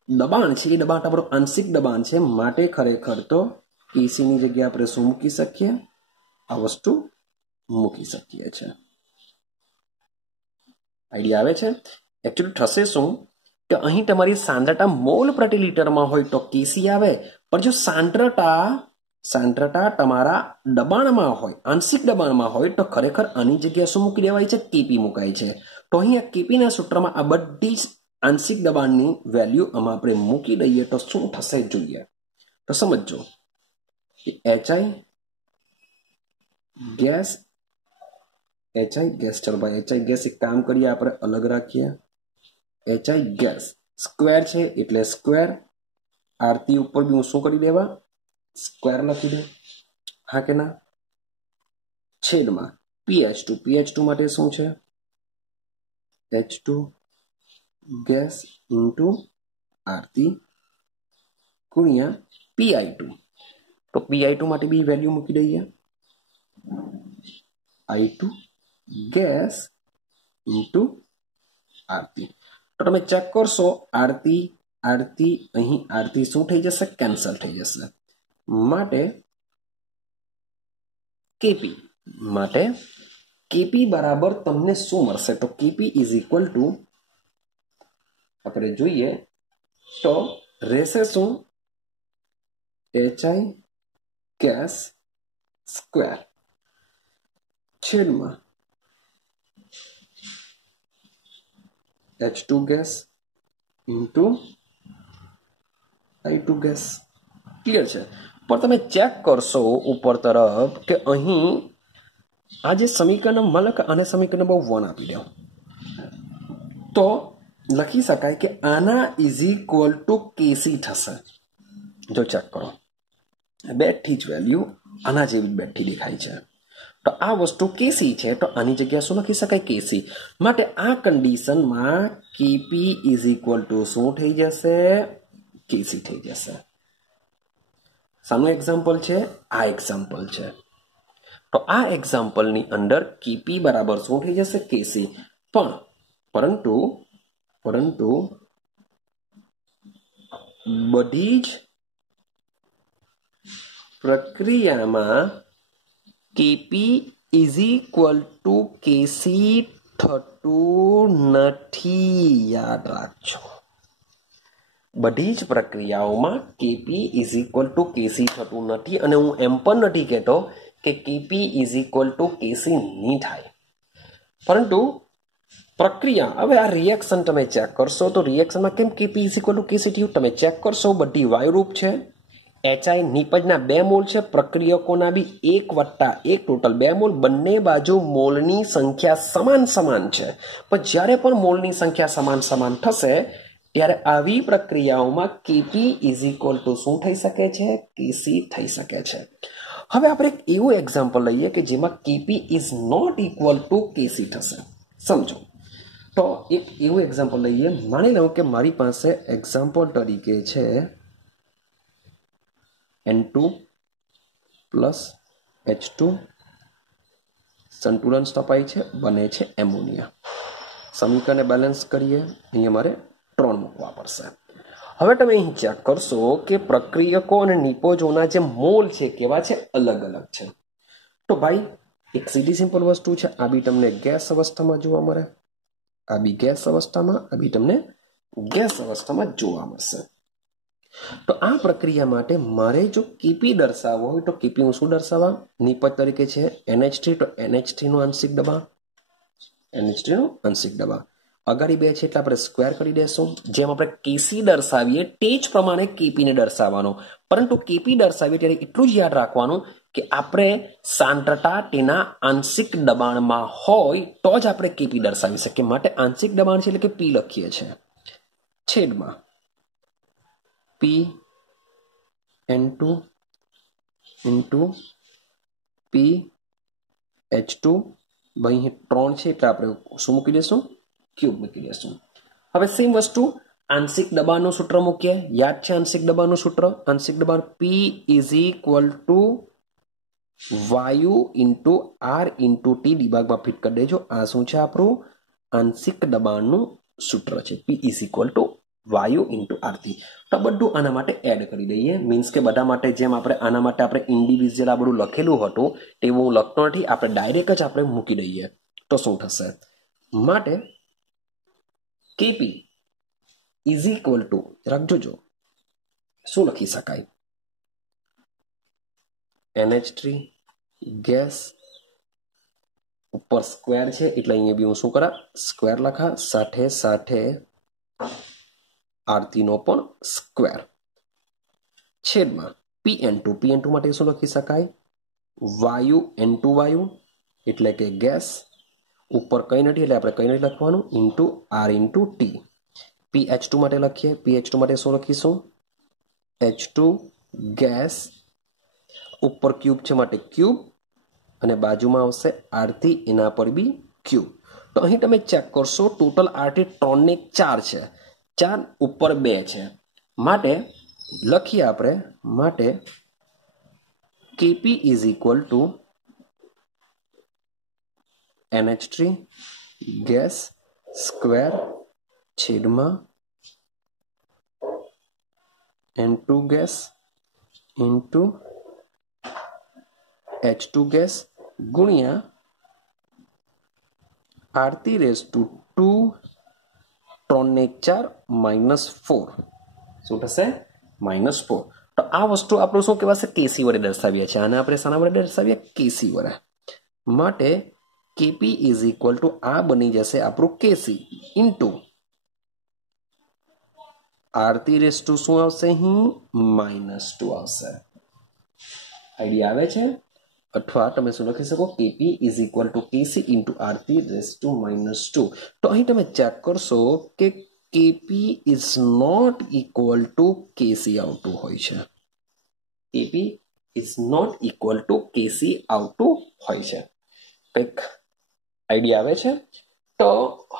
દબાણ છે એ દબાણ આપણું આંશિક દબાણ છે, માટે ખરેખર તો કેસીની જગ્યાએ આપણે શું મૂકી શકીએ? આ વસ્તુ મૂકી શકીએ છીએ. આઈડિયા આવે છે? એકચ્યુઅલી થશે શું કે અહીં તમારી સાંદ્રતા મોલ પ્રતિ લીટરમાં હોય તો કેસી આવે, પણ જો સાંદ્રતા તમારા દબાણમાં હોય, આંશિક દબાણમાં હોય તો ખરેખર આની જગ્યાએ શું મૂકી દેવાય છે? કેપી મુકાય છે. તો અહીં આ કેપીના સૂત્રમાં આ બધી જ આંશિક દબાણની વેલ્યુ આમાં આપણે મૂકી દઈએ તો શું થશે જોઈએ. તો સમજો HI ગેસ ચલો ભાઈ HI ગેસ એક કામ કરીએ આપણે અલગ રાખીએ. HI ગેસ સ્ક્વેર છે એટલે સ્ક્વેર. આરતી ઉપર બી હું શું કરી દેવા? સ્ક્વેર લખી દઉં. હા કે ના? છેદમાં PH2 માટે શું છે? H2 ગેસ ઇન્ટુ આરતી ગુણ્યા PI2. તો PI2 માટે બી વેલ્યુ મૂકી દઈએ I2 ગેસ ઇન્ટુ આરતી. તો તમે ચેક કરશો આરતી અહીં આરતી શું થઈ જશે? કેન્સલ થઈ જશે. માટે કેપી બરાબર તમને શું મળશે? તો કેપી ઇઝ ઇક્વલ ટુ આપણે જોઈએ તો રહેશે શું? HI ગેસ સ્ક્વેર છેદમાં H2 gas into I2 gas. Clear છે? પણ તમે ચેક કરશો ઉપર તરફ કે અહીં આ જે સમીકરણ મલક અને સમીકરણ બહુ 1 આપી દો તો લખી શકાય કે આના ઇઝ ઇક્વલ ટુ કેસી થશે. જો ચેક કરો બેઠી જ વેલ્યુ આના જેવી બેઠી દેખાય છે. तो आ वस्तु केसी है तो आनी जगह शू लखी शकाय केसी माटे आ कंडीशन में केपी इज इक्वल टू शू थई जशे केसी थई जशे सानु एक्जाम्पल है आ एक्जाम्पल है तो आ एक्जाम्पल नी अंदर केपी बराबर शू थई जशे केसी परंतु परंतु बधी ज प्रक्रिया में केपी इज इक्वल टू केसी थतु नथी याद राखजो बधी ज प्रक्रियाओं में केपी इज इक्वल टू केसी थतु नथी अने हूँ एम पण नथी कहेतो के केपी इज इक्वल टू केसी नहीं थाय परंतु प्रक्रिया हवे आ रिएक्शन तमे चेक करशो तो रिएक्शन में केम केपी इज इक्वल टू केसी थयुं तमे चेक करशो बधी वायुरूप छे एचआई निपजना 2 मोल छे प्रक्रियकोना बी 1+1 टोटल 2 मोल बंने बाजू मोलनी संख्या समान समान छे पण ज्यारे पण मोलनी संख्या समान समान थशे त्यारे आवी प्रक्रियाओमां केपी इज इक्वल टू शुं थई शके छे केसी थई शके छे हवे आपणे एक एवुं एक्जाम्पल लईए के जेमां KP is not equal to KC थशे समझो तो एक एवुं एक्जाम्पल लईए मानी लो के मारी पासे एक्जाम्पल तरीके छे N2 प्लस H2 संतुलन स्थापाय छे बने छे एमोनिया समीकरण ने बेलेन्स करिए अहीं मारे 3 मूकवा पड़शे हवे तमे अहीं चेक करशो के प्रक्रियको अने निपोजोना जे मोल छे केवा छे अलग अलग छे तो भाई एक सीधी सिंपल वस्तु छे आ बी तमने गैस अवस्थामां जोवा मळे आ बी गैस अवस्थामां आ बी तमने गैस अवस्थामां जोवा मळशे तो आ प्रक्रिया माटे मारे जो केपी दर्शावो होय तो केपी हूँ शुं दर्शावा निपज तरीके छे NH3 तो NH3 नो आंशिक दबाण NH3 नो आंशिक दबाण अगाड़ी 2 छे એટલે આપણે સ્ક્વેર કરી દેશું જેમ આપણે કેસી દર્શાવીએ તે જ પ્રમાણે કેપી ને દર્શાવવાનો પરંતુ કેપી દર્શાવીએ ત્યારે એટલું જ યાદ રાખવાનું કે આપણે સાંદ્રતા તેના આંશિક દબાણમાં હોય તો જ આપણે કેપી દર્શાવી શકીએ માટે આંશિક દબાણ છે એટલે કે પી લખીએ છીએ છેદમાં P N2 into P H2 भाई 3 છે એટલે આપણે શું મૂકી દેશું ક્યુબ મૂકી દેશું હવે સેમ વસ્તુ આંશિક દબાણનું સૂત્ર મૂકીએ યાદ છે આંશિક દબાણનું સૂત્ર આંશિક દબાણ P is equal to વાયુ into R into T દિભાગમાં ફિટ કરી દેજો આ શું છે આપણું આંશિક દબાણનું સૂત્ર છે P is equal to वायु इंटू आरती तो बधु आना माटे एड करी दईए मीन्स के बधा माटे जेम आपणे आना माटे आपणे इंडिविजुअल आ बधु लखेलुं हतुं तेवुं हुं लखतो नथी आपणे डायरेक्ट ज आपणे मूकी दईए तो शुं थशे माटे केपी इज इक्वल टू राखजो जो शुं लखी शकाय NH3 गैस ऊपर स्क्वेर छे एटले अहींया बी हुं शुं करा स्क्वेर लखा साथे साथे आरती नो पण स्क्वेर छेदमां PN2 माटे शुं लखी शकाय वायु N2 वायु एटले के गैस ऊपर कई नथी एटले आपणे कई नथी लखवानुं into R into T PH2 माटे लखीए PH2 माटे शुं लखीशुं H2 गैस ऊपर क्यूब छे माटे क्यूब अने बाजुमां आवशे आरती एना पर बी क्यूब तो अहीं तमे चेक करशो टोटल आरती 3 ने 4 छे 4 ऊपर 2 छे माटे लखीए आपणे माटे KP is equal to NH3 gas square छेदमां N2 gas into H2 gas गुणिया आरती रेज टू 2 3 ने 4 -4 શું થશે -4 તો આ વસ્તુ આપણું શું કહેવાશે કેસી વડે દર્શાવીએ છીએ આને આપણે શાના વડે દર્શાવીએ કેસી વડે માટે કેપી ઇઝ ઇક્વલ ટુ આ બની જશે આપણું કેસી ઇન્ટુ આરતી રેસ ટુ શું આવશે અહીં -2 આવશે આઈડિયા આવે છે अथवा તમે શું લખી શકો KP is equal to KC into RT raise to -2 તો અહીં તમે ચેક કરશો કે KP is not equal to KC આવતું હોય છે KP is not equal to KC આવતું હોય છે કંઈક આઈડિયા આવે છે? તો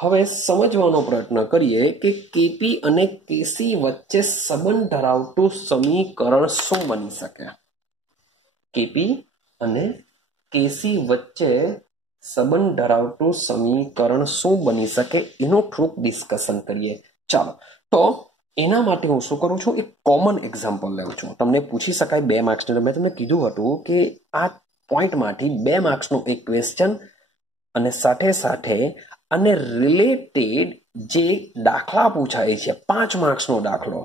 હવે સમજવાનો પ્રયત્ન કરીએ કે કેપી અને કેસી વચ્ચે સંબંધ ધરાવતું સમીકરણ શું બની શકે. કેપી અને કેસી વચ્ચે સંબંધ ધરાવતું સમીકરણ શું બની શકે એનું થોડુંક ડિસ્કશન કરીએ. ચાલો, તો એના માટે હું શું કરું છું, એક કોમન એક્ઝામ્પલ લઉં છું. તમને પૂછી શકાય 2 માર્ક્સનું. મેં તમને કીધું હતું કે આ પોઈન્ટમાંથી 2 માર્ક્સનું એક ક્વેશ્ચન અને સાથે સાથે અને રિલેટેડ જે દાખલા પૂછાય છે 5 માર્ક્સનો દાખલો,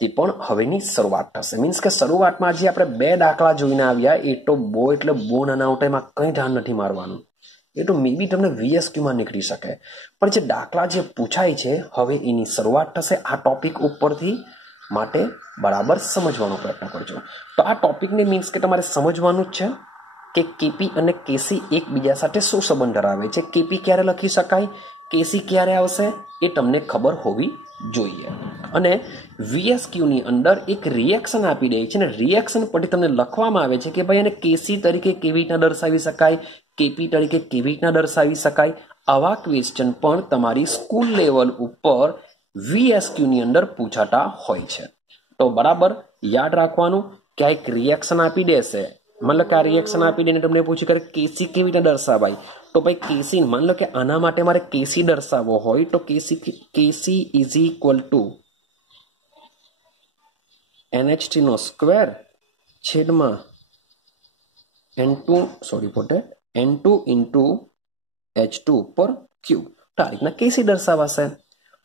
તે પણ હવેની શરૂઆત થશે. મીન્સ કે શરૂઆતમાં જે આપણે 2 દાખલા જોઈને આવ્યા એ તો બહુ એટલે બહુ નાના ઉઠે, એમાં કંઈ ધ્યાન નથી મારવાનું. એ તો મે બી તમને VSQમાં નીકળી શકે, પણ જે દાખલા જે પૂછાય છે હવે એની શરૂઆત થશે આ ટોપિક ઉપરથી. માટે બરાબર સમજવાનો પ્રયત્ન કરજો. તો આ ટોપિકને મીન્સ કે તમારે સમજવાનું જ છે કે કેપી અને કેસી એકબીજા સાથે શું સંબંધ ધરાવે છે. કેપી ક્યારે લખી શકાય, કેસી ક્યારે આવશે એ તમને ખબર હોવી જોઈએ. અને VSQની અંદર એક રિએક્શન આપી દે છે અને રિએક્શન પરથી તમને લખવામાં આવે છે કે ભાઈ એને કેસી તરીકે કેવી રીતના દર્શાવી શકાય, કેપી તરીકે કેવી રીતના દર્શાવી શકાય. આવા ક્વેશ્ચન પણ તમારી સ્કૂલ લેવલ ઉપર VSQની અંદર પૂછાતા હોય છે. તો બરાબર યાદ રાખવાનું કે આ એક રિએક્શન આપી દેશે. માન લો કે આ રિએક્શન આપી દઈને તમને પૂછ્યું કે કેસી કેવી રીતે દર્શાવાય, તો ભાઈ કેસી, માન લો કે આના માટે મારે કેસી દર્શાવવો હોય તો KC is equal to NH3 નો સ્ક્વેર છેદમાં N2 ઇન્ટુ H2 પર ક્યુબ. તો આ રીતના કેસી દર્શાવાશે.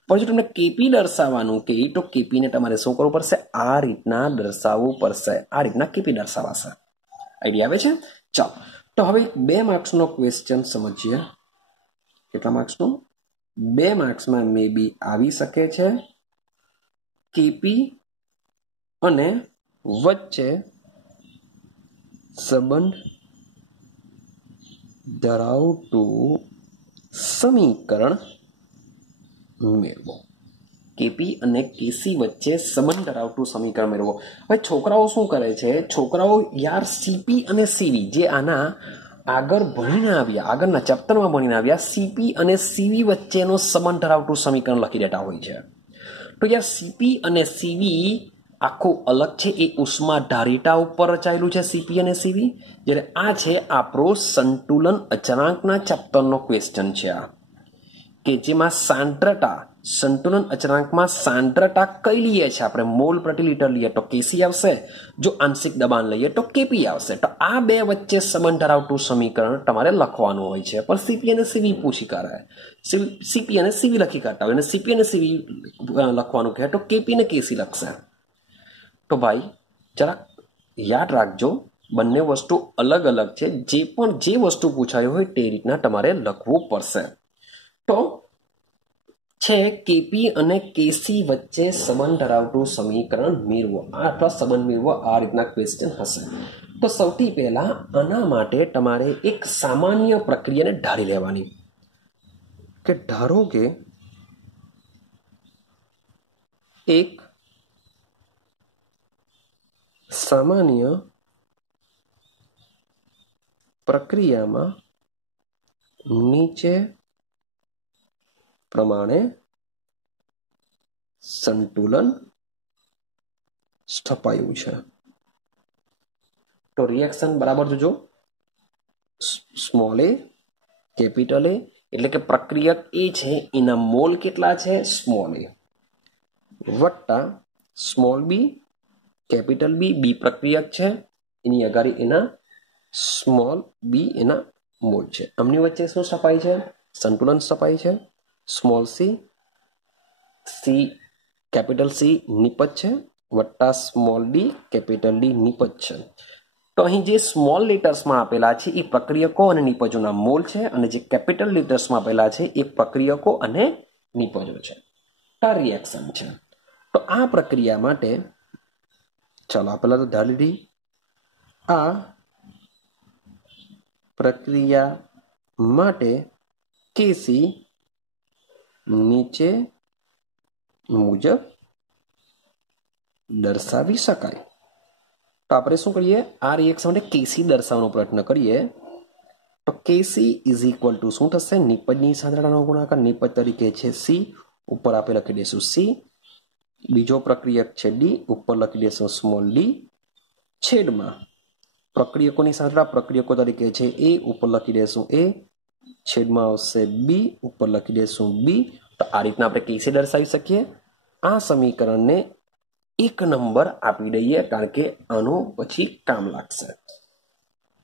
પણ જો તમને કેપી દર્શાવવાનું કે તો કેપીને તમારે શું કરવું પડશે, આ રીતના દર્શાવવું પડશે. આ રીતના કેપી દર્શાવાશે. આઈડિયા આવે છે? ચાલો, તો હવે 2 માર્ક્સનો ક્વેશ્ચન સમજીએ. કેટલા માર્ક્સનો? 2 માર્ક્સમાં મે બી આવી શકે છે. કેપી અને વચ્ચે સંબંધ ધરાવતું સમીકરણ મેળવો. કેપી અને કેસી વચ્ચે સંબંધ ધરાવતું સમીકરણ મેળવો. હવે છોકરાઓ શું કરે છે, છોકરાઓ યાર સીપી અને સીવી જે આના આગળ ભણીને આવ્યા, આગળના ચેપ્ટરમાં ભણીને આવ્યા, સીપી અને સીવી વચ્ચેનો સંબંધ ધરાવતું સમીકરણ લખી દેતા હોય છે. તો યાર સીપી અને સીવી આખું અલગ છે, એ ઉષ્માધારિતા ઉપર રચાયેલું છે સીપી અને સીવી. જ્યારે આ છે આપણો સંતુલન અચળાંકના ચેપ્ટરનો ક્વેશ્ચન છે આ, કે જેમાં સાંદ્રતા, સંતુલન અચળાંકમાં સાંદ્રતા કઈ લઈએ છે આપણે, મોલ પ્રતિ લિટર લઈએ તો કેસી આવશે, જો આંશિક દબાણ લઈએ તો કેપી આવશે. તો આ 2 વચ્ચે સંબંધ ધરાવતું સમીકરણ તમારે લખવાનું હોય છે. પણ સીપી અને સીવી પૂછી કરે, સીપી અને સીવી લખી કાઢતા હોય, અને સીપી અને સીવી લખવાનું કહે તો કેપી ને કેસી લખશે. તો ભાઈ જરા યાદ રાખજો, બંને વસ્તુ અલગ અલગ છે. જે વસ્તુ પૂછાયું હોય તે રીતના તમારે લખવું પડશે. તો છે કેપી અને કેસી વચ્ચે સંબંધ ધરાવતું સમીકરણ મેળવો, અથવા સંબંધ મેળવો, આ રીતના ક્વેશ્ચન હશે. તો સૌથી પહેલા આના માટે તમારે એક સામાન્ય પ્રક્રિયાને ધારી લેવાની, કે ધારો કે એક સામાન્ય પ્રક્રિયામાં નીચે પ્રમાણે સંતુલન સ્થપાયું છે. તો રિએક્શન બરાબર જોજો, સ્મોલ a કેપિટલ A, એટલે કે પ્રક્રિયક એ છે એના મોલ કેટલા છે સ્મોલ a, વત્તા સ્મોલ b કેપિટલ B, બી પ્રક્રિયક છે એની અગાડી એના સ્મોલ b એના મોલ છે. આમની વચ્ચે શું સ્થપાય છે, સંતુલન સ્થપાય છે. સ્મોલ c કેપિટલ C નિપજ છે, વત્તા સ્મોલ d કેપિટલ D નિપજ છે. તો અહીં જે સ્મોલ લેટર્સમાં આપેલા છે એ પ્રક્રિયકો અને નિપજોના મોલ છે, અને જે કેપિટલ લેટર્સમાં આપેલા છે એ પ્રક્રિયકો અને નિપજો છે. આ રિએક્શન છે. તો આ પ્રક્રિયા માટે ચાલો આપેલા તો ધારી લીધી. આ પ્રક્રિયા માટે કેસી નીચે મુજબ દર્શાવી શકાય. તો આપણે શું કરીએ, આ રિએક્શન માટે કેસી દર્શાવવાનો પ્રયત્ન કરીએ. तो केसी इज इक्वल टू शू थशे निपजनी सांद्रतानो गुणाकार निपज तरीके छे सी ऊपर आपे लखी देशुं सी बीजो प्रक्रियक छे डी ऊपर लखी देशुं स्मॉल डी छेदमां प्रक्रियकोनी सांद्रता प्रक्रियको तरीके छे ए ऊपर लखी देशुं ए छेदमां आवशे बी ऊपर लखी देशुं बी तो आ रीतना आपणे केसे दर्शावी शकीए आ समीकरणने 1 नंबर आपी दઈએ कारण के आनो पछी काम लागशे।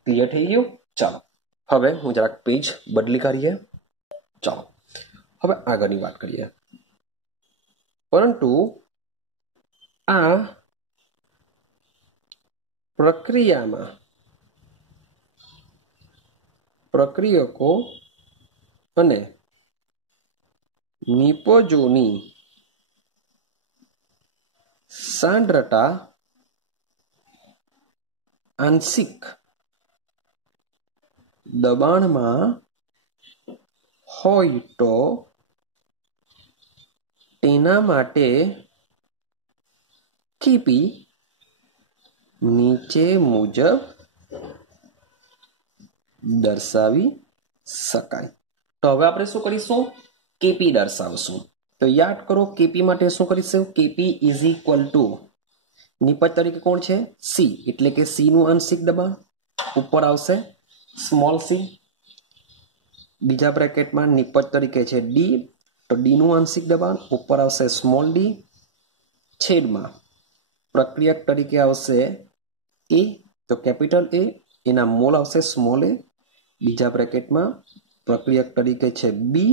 क्लियर थई गयुं? चलो हवे हूँ જરાક पेज बदली करीए। चलो हवे आगळनी वात करीए परंतु आ प्रक्रियामां प्रक्रियको अने निपजोनी सांद्रता आंशिक दबाणमां होय तो तेना माटे केपी नीचे मुजब दर्शावी शकाय। तो हवे आपणे शुं करीशुं केपी दर्शावशुं। तो याद करो केपी माटे शुं करीशुं केपी इज इक्वल टू निपज तरीके कोण छे सी एटले के सी નું आंशिक दबाण ऊपर आवशे स्मॉल सी बीजा ब्रेकेटमां निपज तरीके छे डी तो डी નું आंशिक दबाण ऊपर आवशे स्मॉल डी छेदमां प्रक्रियक तरीके आवशे ए तो कैपिटल ए एना मोल आवशे स्मॉल ए बीजा ब्रेकेटमां प्रक्रियक तरीके छे बी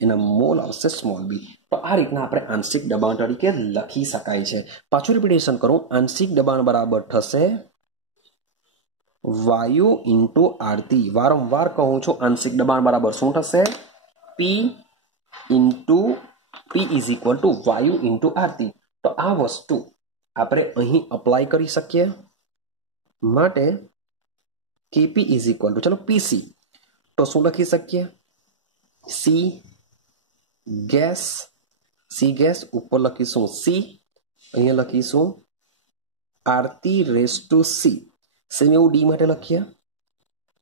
एना मोल आवशे स्मॉल बी। तो आ रीतना आपणे आंशिक दबाण तरीके लखी शकाय छे। पाछुं रिपीटेशन करूं आंशिक दबाण बराबर थशे वायु इंटू आरती। वारंवार कहूं छुं आंशिक दबाण बराबर शुं थशे P into P is equal to वायु इंटू आरती। तो आ वस्तु आपणे અહીં अप्लाय करी શકીએ માટે केपी इज इक्वल टू चलो पीसी तो શું લખી શકીએ सी गैस ऊपर लखीशुं सी अहींया लखीशुं RT raise to C same एवुं डी माटे लखीए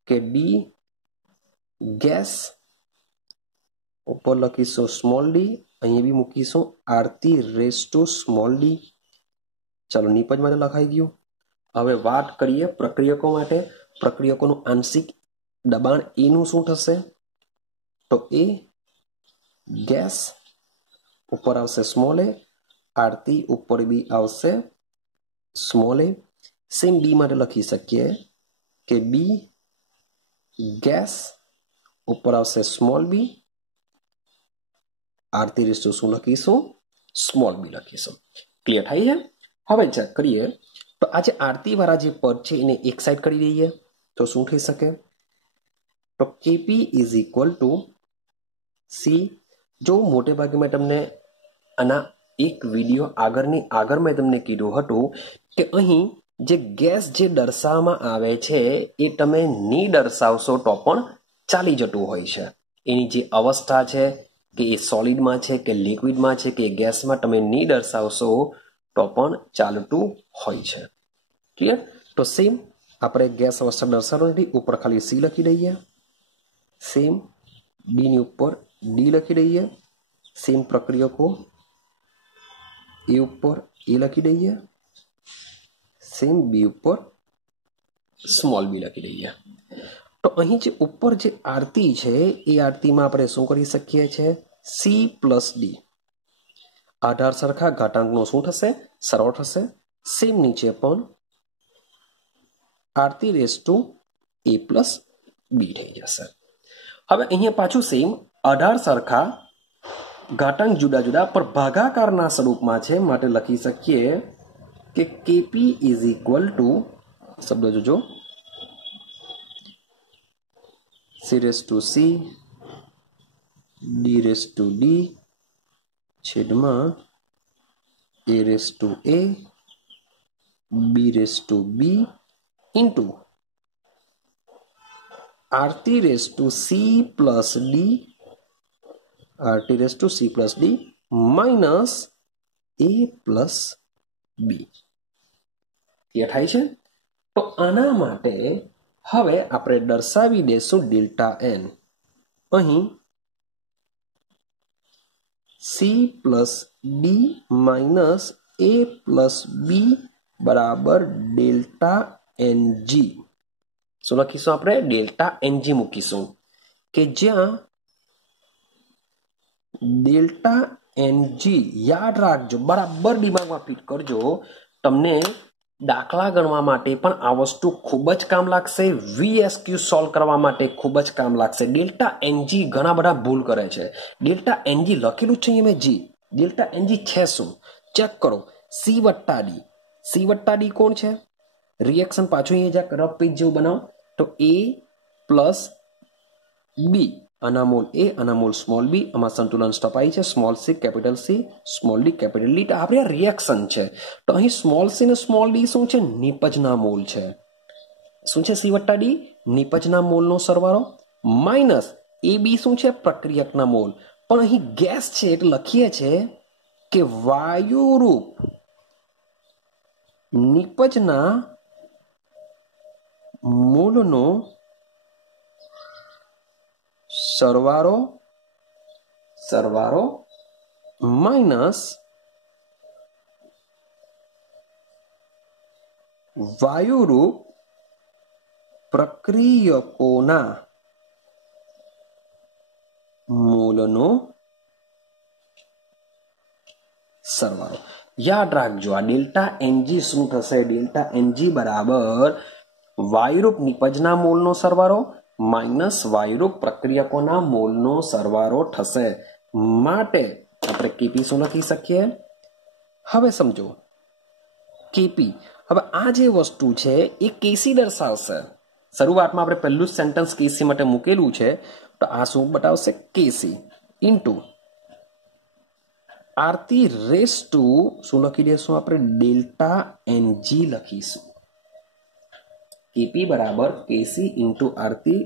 के डी गैस ऊपर लखीशुं स्मॉल डी अहीं बी मूकीशुं RT raise to small D. चलो निपज माटे लखाई गयुं। हवे वात करीए प्रक्रियको माटे प्रक्रियकोनुं आंशिक दबाण ए नुं शुं थशे तो ए गैस ऊपर आवशे स्मॉल ए आरती ऊपर बी आवशे स्मॉल ए सेम बी माटे लखी सकीए के बी गैस ऊपर आवशे small B RT raise to शुं लखीशुं स्मॉल बी लखीशुं। क्लियर थाय छे? हवे चेक करीए तो आज आरती वाळा जे पद छे एने एक साइड करी दઈએ तो शुं थई शके तो केपी इज इक्वल टू सी। जो मोटे भागे मैं तमने आना एक विडियो आगर मैं तमने कीधुं हतुं के अहीं जे गैस जे दर्शाववामां आवे छे ए तमे नी दर्शावशो तो पण चाली जतुं होय छे। एनी जे अवस्था छे के ए सॉलिडमां छे के लिक्विडमां छे के गैसमां तमे नी दर्शावशो तो पण चालतुं होय छे। क्लियर? तो सेम आपणे गैस अवस्था दर्शाववानी ऊपर खाली सी लखी दઈએ सेम डी नी ऊपर डी लखी दઈએ सेम प्रक्रियको ए ऊपर ए लखी दઈએ सेम बी ऊपर स्मॉल बी लखी दઈએ। तो અહીં જે ઉપર જે આરતી છે એ આરતીમાં આપણે શું કરી શકીએ છે C + D આધાર સરખા ઘાતાંકનો શું થશે સરળ થશે સેમ નીચે પણ આરતી રેસ ટુ A + B થઈ જશે। હવે અહીંયા પાછું સેમ આધાર સરખા ઘાતાંક જુદા જુદા પર ભાગાકારના સ્વરૂપમાં છે માટે લખી શકીએ કે KP ઇઝ ઇક્વલ ટુ શબ્દ જોજો C raise to C D raise to D છેદમાં A raise to A B raise to B into RT raise to C + D RT raise to C + D minus A + B। ये थाय छे तो आना माटे હવે આપણે દર્શાવી દેશું ડેલ્ટા એન. અહીં સી પ્લસ ડી માઇનસ એ પ્લસ બી બરાબર ડેલ્ટા એનજી. શું લખીશું આપણે? ડેલ્ટા એનજી મૂકીશું, કે જ્યાં ડેલ્ટા એનજી યાદ રાખજો, બરાબર દિમાગમાં ફિટ કરજો. તમને દાખલા ગણવા માટે પણ આ વસ્તુ ખૂબ જ કામ લાગશે, VSQ સોલ્વ કરવા માટે ખૂબ જ કામ લાગશે. ડેલ્ટા એનજી ઘણા બધા ભૂલ કરે છે. ડેલ્ટા એનજી લખેલું છે અહીંયા મેં જી. ડેલ્ટા એનજી છે શું? ચેક કરો. સી વત્તા ડી. સી વત્તા ડી કોણ છે? રિએક્શન પાછું અહીંયા જ્યાં રફ પેજ જેવું બનાવો તો એ પ્લસ બી, આના મોલ એ, આના મોલ સ્મોલ બી, આમાં સંતુલન સ્થપાઈ છે, small C capital C, small D capital D. આપણે રિએક્શન છે. તો અહીં સ્મોલ સી ને સ્મોલ ડી શું છે? નિપજના મોલ છે. શું છે? સી વત્તા ડી નિપજના મોલનો સરવાળો, માઇનસ એ બી શું છે? પ્રક્રિયકના મોલ. પણ અહીં ગેસ છે એટલે લખીએ છે કે વાયુરૂપ નિપજના મોલનો સરવાળો માઇનસ વાયુરૂપ પ્રક્રિયકોના મોલનો સરવાળો. યાદ રાખજો, આ ડેલ્ટા એનજી શું થશે? ડેલ્ટા એનજી બરાબર વાયુરૂપ નિપજના મોલનો સરવાળો માઇનસ વાયુરૂપ પ્રક્રિયકોના મોલનો સરવાળો થશે. માટે આપણે કેપી શું લખી શકીએ? હવે સમજો કેપી. હવે આ જે વસ્તુ છે એ કેસી દર્શાવશે. શરૂઆતમાં આપણે પહેલું જ સેન્ટેન્સ કેસી માટે મૂકેલું છે, તો આ શું બતાવશે? KC into RT raise to શું લખી દઈશું આપણે? ડેલ્ટા એનજી લખીશું. કેપી બરાબર KC into RT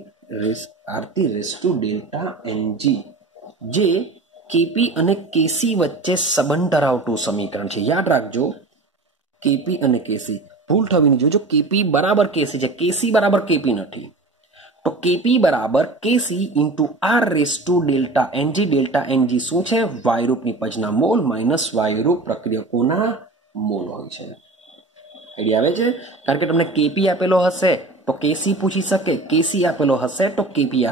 raise to delta NG, જે કેપી અને કેસી વચ્ચે સંબંધ ધરાવતું સમીકરણ છે. યાદ રાખજો, કેપી અને કેસી ભૂલ થવી નહીં જોઈએ. જો કેપી બરાબર કેસી છે, કેસી બરાબર કેપી નથી, તો કેપી બરાબર KC into R raise to delta NG. Delta NG શું છે? વાયુરૂપ નિપજના મોલ માઇનસ વાયુરૂપ પ્રક્રિયકોના મોલ હોય છે. આઈડિયા આવે છે? કારણ કે તમને કેપી આપેલો હશે તો કેસી પૂછી શકે, કેસી આપેલો હશે તો કેપી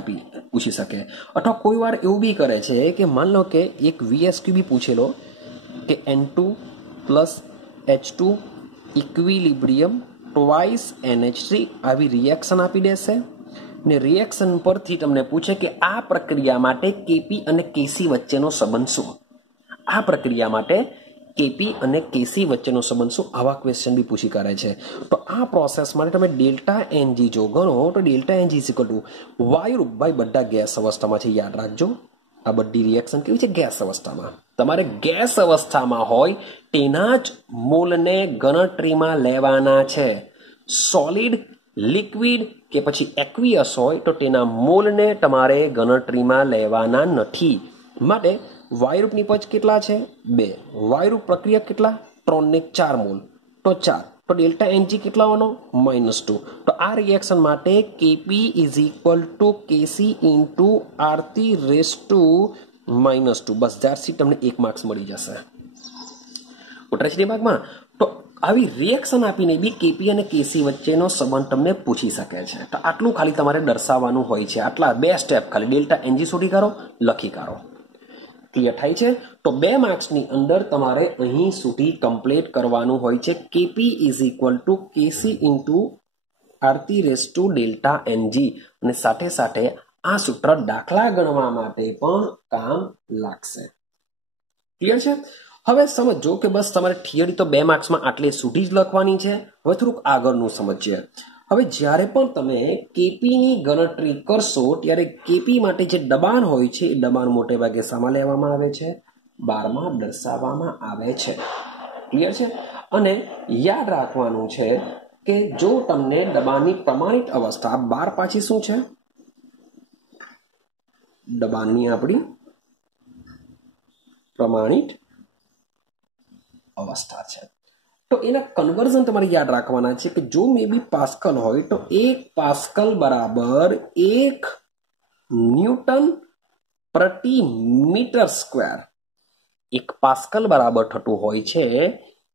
પૂછી શકે. અથવા કોઈ વાર એવું બી કરે છે કે માન લો કે એક VSQ બી પૂછેલો કે N2 plus H2 equilibrium twice NH3 આવી રિએક્શન આપી દેશે ને રિએક્શન પરથી તમને પૂછે કે આ પ્રક્રિયા માટે કેપી અને કેસી વચ્ચેનો સંબંધ શું? આ પ્રક્રિયા માટે કેપી અને કેસી વચ્ચેનો સંબંધ શું? આવા ક્વેશ્ચન બી પૂછી કરે છે. તો આ પ્રોસેસ માટે તમે ડેલ્ટા એનજી જો ગણો તો delta NG is equal to વાયુરૂપ. ભાઈ બધા ગેસ અવસ્થામાં છે, યાદ રાખજો. આ બધી રિએક્શન કેવી છે? ગેસ અવસ્થામાં. તમારે ગેસ અવસ્થામાં હોય તેના જ મોલને ગણતરીમાં લેવાના છે. સોલિડ, લિક્વિડ કે પછી એક્વિયસ હોય તો તેના મોલને તમારે ગણતરીમાં લેવાના નથી. માટે વાયુરૂપ નિપજ કેટલા છે? 2. વાયુરૂપ પ્રક્રિયક કેટલા? 3 ને 4 મોલ, તો 4. તો ડેલ્ટા એનજી કેટલા હોવાનો? -2. તો આ રિએક્શન માટે KP is equal to KC into RT raise to -2. બસ ત્યારથી તમને 1 માર્ક્સ મળી જશે. ઉતરે ભાગમાં. તો આવી રિએક્શન આપીને બી કેપી અને કેસી વચ્ચેનો સંબંધ તમને પૂછી શકે છે. તો આટલું ખાલી તમારે દર્શાવવાનું હોય છે. આટલા 2 સ્ટેપ ખાલી ડેલ્ટા એનજી શોધી કાઢો, લખી કાઢો. ક્લિયર થાય છે? તો 2 માર્ક્સની અંદર તમારે અહીં સુધી કમ્પ્લીટ કરવાનું હોય છે. KP is equal to KC into RT raise to delta n g. અને સાથે સાથે આ સૂત્ર દાખલા ગણવા માટે પણ કામ લાગશે. ક્લિયર છે? હવે સમજો કે બસ તમારે થિયરી તો 2 માર્ક્સમાં આટલે સુધી જ લખવાની છે. હવે થોડુંક આગળનું સમજીએ. હવે જ્યારે પણ તમે કેપીની ગણતરી કરશો ત્યારે કેપી માટે જે દબાણ હોય છે એ દબાણ મોટે ભાગે શામાં લેવામાં આવે છે? બારમાં દર્શાવવામાં આવે છે. ક્લિયર છે? અને યાદ રાખવાનું છે કે જો તમને દબાણની પ્રમાણિત અવસ્થા, બાર પાછી શું છે? દબાણની આપણી પ્રમાણિત અવસ્થા છે. तो एना कन्वर्जन तमारे याद राखवाना छे कि जो मे बी पास्कल होय तो 1 पास्कल बराबर 1 न्यूटन प्रति मीटर स्क्वेर। 1 पास्कल बराबर थतुं होय छे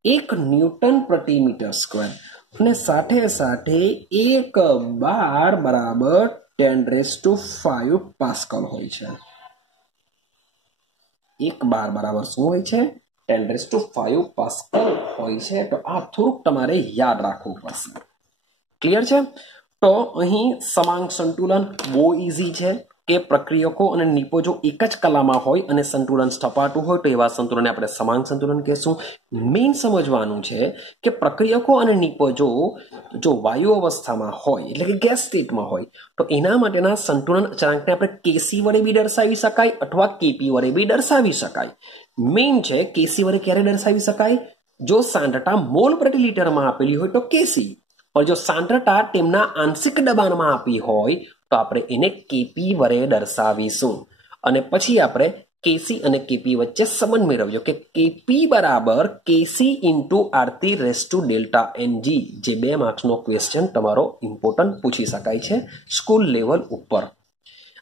1 न्यूटन प्रति मीटर स्क्वेर અને સાથે સાથે 1 બાર બરાબર 10⁵ પાસ્કલ હોય છે। 1 બાર બરાબર શું હોય છે? 10⁵ પાસ્કલ હોય છે। તો આ થોડુંક તમારે યાદ રાખવું પડશે। ક્લિયર છે? તો અહીં સમાંગ સંતુલન બહુ ઈઝી છે કે પ્રક્રિયકો અને નિપજો એક જ કલામાં હોય અને સંતુલન સ્થપાતું હોય તો એવા સંતુલનને આપણે સમાંગ સંતુલન કહેશું। મેઇન સમજવાનું છે કે પ્રક્રિયકો અને નિપજો જો વાયુ અવસ્થામાં હોય એટલે કે ગેસ સ્ટેટમાં હોય તો એના માટેના સંતુલન અચળાંકને આપણે કેસી વડે બી દર્શાવી શકાય અથવા કેપી વડે બી દર્શાવી શકાય। મેઇન છે કેસી વડે ક્યારે દર્શાવી શકાય? જો સાંદ્રતા મોલ પ્રતિ લીટરમાં આપેલી હોય તો કેસી, પણ જો સાંદ્રતા તેમના આંશિક દબાણમાં આપી હોય તો આપણે એને કેપી વડે દર્શાવીશું। અને પછી આપણે કેસી અને કેપી વચ્ચે સંબંધ મેળવ્યો કે કેપી બરાબર KC into RT raise to delta NG, જે 2 માર્ક્સનો ક્વેશ્ચન તમારો ઇમ્પોર્ટન્ટ પૂછી શકાય છે સ્કૂલ લેવલ ઉપર।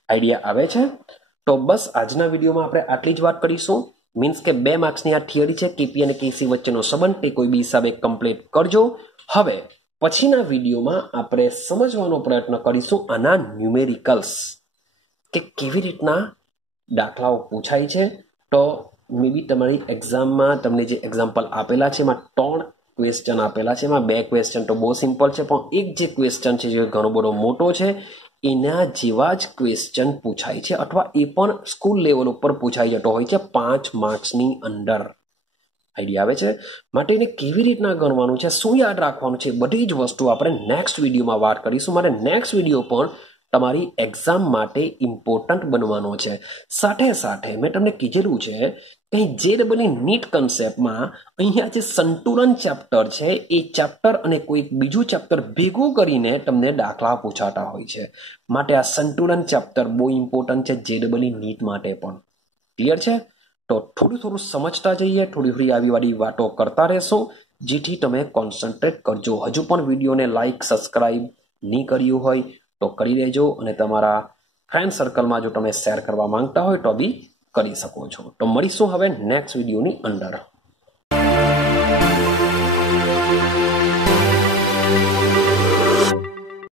આઈડિયા આવે છે? તો બસ આજના વિડીયોમાં આપણે આટલી જ વાત કરીશું। મીન્સ કે 2 માર્ક્સની આ થિયરી છે કેપી અને કેસી વચ્ચેનો સંબંધ, તે કોઈ બી હિસાબે કમ્પ્લીટ કરજો। હવે પછીના વિડીયોમાં આપણે સમજવાનો પ્રયત્ન કરીશું આના ન્યુમેરિકલ્સ કે કેવી રીતના દાખલાઓ પૂછાય છે। તો મે બી તમારી એક્ઝામમાં તમને જે એક્ઝામ્પલ આપેલા છે એમાં 3 ક્વેશ્ચન આપેલા છે, એમાં 2 ક્વેશ્ચન તો બહુ સિમ્પલ છે, પણ એક જે ક્વેશ્ચન છે જે ઘણો બધો મોટો છે એના જેવા જ ક્વેશ્ચન પૂછાય છે અથવા એ પણ સ્કૂલ લેવલ ઉપર પૂછાઈ જતો હોય છે 5 માર્ક્સની અંદર। આઈડિયા આવે છે? માટે એને કેવી રીતના ગણવાનું છે, શું યાદ રાખવાનું છે, બધી જ વસ્તુ આપણે નેક્સ્ટ વિડીયોમાં વાત કરીશું। માટે નેક્સ્ટ વિડીયો પણ તમારી એક્ઝામ માટે ઇમ્પોર્ટન્ટ બનવાનો છે। સાથે સાથે મેં તમને કીધેલું છે કે JEE નીટ કન્સેપ્ટમાં અહીંયા જે સંતુલન ચેપ્ટર છે એ ચેપ્ટર અને કોઈક બીજું ચેપ્ટર ભેગું કરીને તમને દાખલા પૂછાતા હોય છે। માટે આ સંતુલન ચેપ્ટર બહુ ઇમ્પોર્ટન્ટ છે JEE નીટ માટે પણ। ક્લિયર છે? તો થોડું સમજતા જઈએ, થોડી આવી વાળી વાતો કરતા રહેશો જેથી તમે કોન્સન્ટ્રેટ કરજો। હજુ પણ વિડીયોને લાઈક સબસ્ક્રાઈબ નહીં કર્યું હોય તો કરી દેજો અને તમારા ફ્રેન્ડ સર્કલમાં જો તમે શેર કરવા માંગતા હોય તો બી કરી શકો છો। તો મળીશું હવે નેક્સ્ટ વિડીયોની અંદર।